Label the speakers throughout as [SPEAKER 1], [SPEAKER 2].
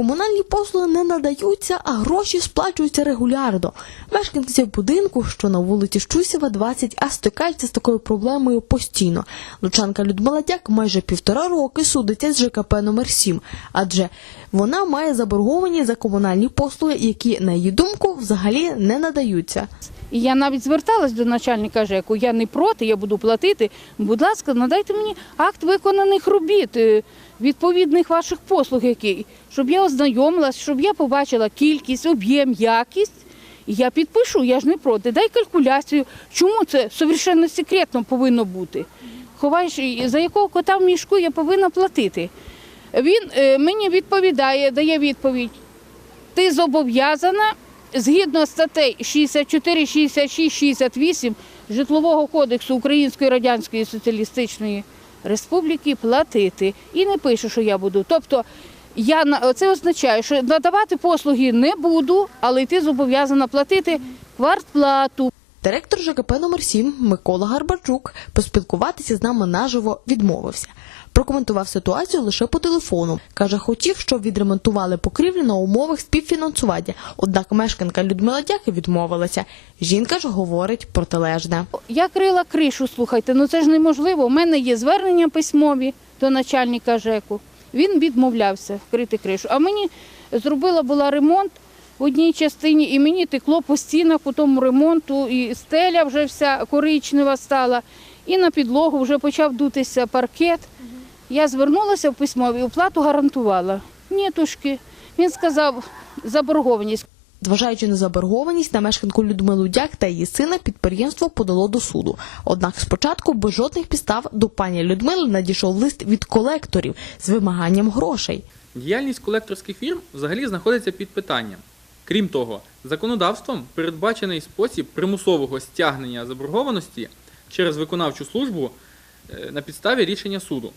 [SPEAKER 1] Комунальні послуги не надаються, а гроші сплачуються регулярно. Мешканці будинку, що на вулиці Щусєва, 20, а стикаються з такою проблемою постійно. Лучанка Людмила Дяк майже півтора роки судиться з ЖКП номер 7, адже вона має заборговані за комунальні послуги, які, на її думку, взагалі не надаються.
[SPEAKER 2] І я навіть зверталась до начальника ЖЕКу, я не проти, я буду платити. Будь ласка, надайте мені акт виконаних робіт, е, відповідних ваших послуг, який, щоб я ознайомилась, щоб я побачила кількість, об'єм, якість. І я підпишу, я ж не проти. Дай калькуляцію, чому це совершенно секретно повинно бути. Ховаєш, за якого кота в мішку я повинна платити. Він е, мені відповідає, дає відповідь ти зобов'язана згідно статей 64, 66, 68 Житлового кодексу Української Радянської Соціалістичної Республіки платити. І не пише, що я буду. Тобто я це означає, що надавати послуги не буду, але ти зобов'язана платити квартплату.
[SPEAKER 1] Директор ЖКП номер 7 Микола Гарбачук поспілкуватися з нами наживо відмовився. Прокоментував ситуацію лише по телефону. Каже, хотів, щоб відремонтували покрівлю на умовах співфінансування. Однак мешканка Людмила Дяки відмовилася. Жінка ж говорить протилежне.
[SPEAKER 2] Я крила кришу, слухайте, ну це ж неможливо. У мене є звернення письмові до начальника ЖЕКу. Він відмовлявся вкрити кришу. А мені зробила була ремонт в одній частині, і мені текло по стінах по тому ремонту, і стеля вже вся коричнева стала, і на підлогу вже почав дутися паркет. Я звернулася в письмові, оплату гарантувала. Нітушки. Він сказав, заборгованість.
[SPEAKER 1] Зважаючи на заборгованість на мешканку Людмилу Дяк та її сина, підприємство подало до суду. Однак спочатку без жодних підстав до пані Людмили надійшов лист від колекторів з вимаганням грошей.
[SPEAKER 3] Діяльність колекторських фірм взагалі знаходиться під питанням. Крім того, законодавством передбачений спосіб примусового стягнення заборгованості через виконавчу службу е, на підставі рішення суду.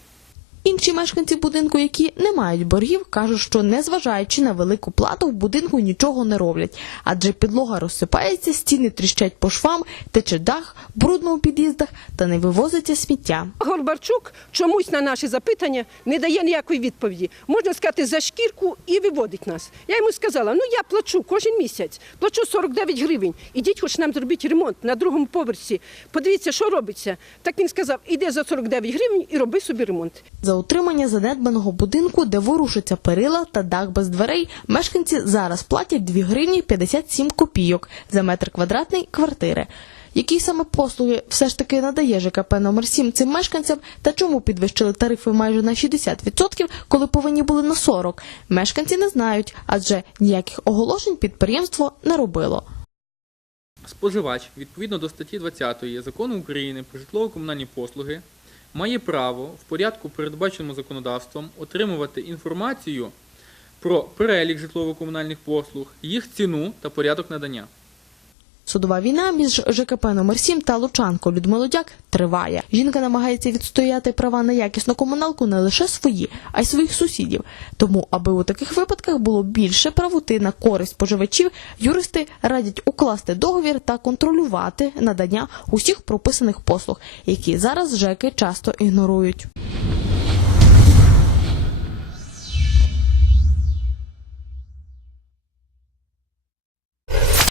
[SPEAKER 1] Інші мешканці будинку, які не мають боргів, кажуть, що незважаючи на велику плату, в будинку нічого не роблять, адже підлога розсипається, стіни тріщать по швам, тече дах, брудно у під'їздах та не вивозиться сміття.
[SPEAKER 4] Горбарчук чомусь на наші запитання не дає ніякої відповіді. Можна сказати, за шкірку і виводить нас. Я йому сказала: ну я плачу кожен місяць, плачу 49 гривень. Ідіть, хоч нам зробіть ремонт на другому поверсі. Подивіться, що робиться. Так він сказав: іди за 49 гривень і роби собі ремонт.
[SPEAKER 1] За утримання занедбаного будинку, де ворушаться перила та дах без дверей, мешканці зараз платять 2 гривні 57 копійок за метр квадратний квартири. Які саме послуги все ж таки надає ЖКП номер 7 цим мешканцям та чому підвищили тарифи майже на 60%, коли повинні були на 40%? Мешканці не знають, адже ніяких оголошень підприємство не робило.
[SPEAKER 3] Споживач, відповідно до статті 20 Закону України про житлово-комунальні послуги, має право в порядку, передбаченому законодавством, отримувати інформацію про перелік житлово-комунальних послуг, їх ціну та порядок надання.
[SPEAKER 1] Судова війна між ЖКП номер 7 та Лучанко Людмилу Дяк триває. Жінка намагається відстояти права на якісну комуналку не лише свої, а й своїх сусідів. Тому, аби у таких випадках було більше правоти на користь споживачів, юристи радять укласти договір та контролювати надання усіх прописаних послуг, які зараз ЖЕКи часто ігнорують.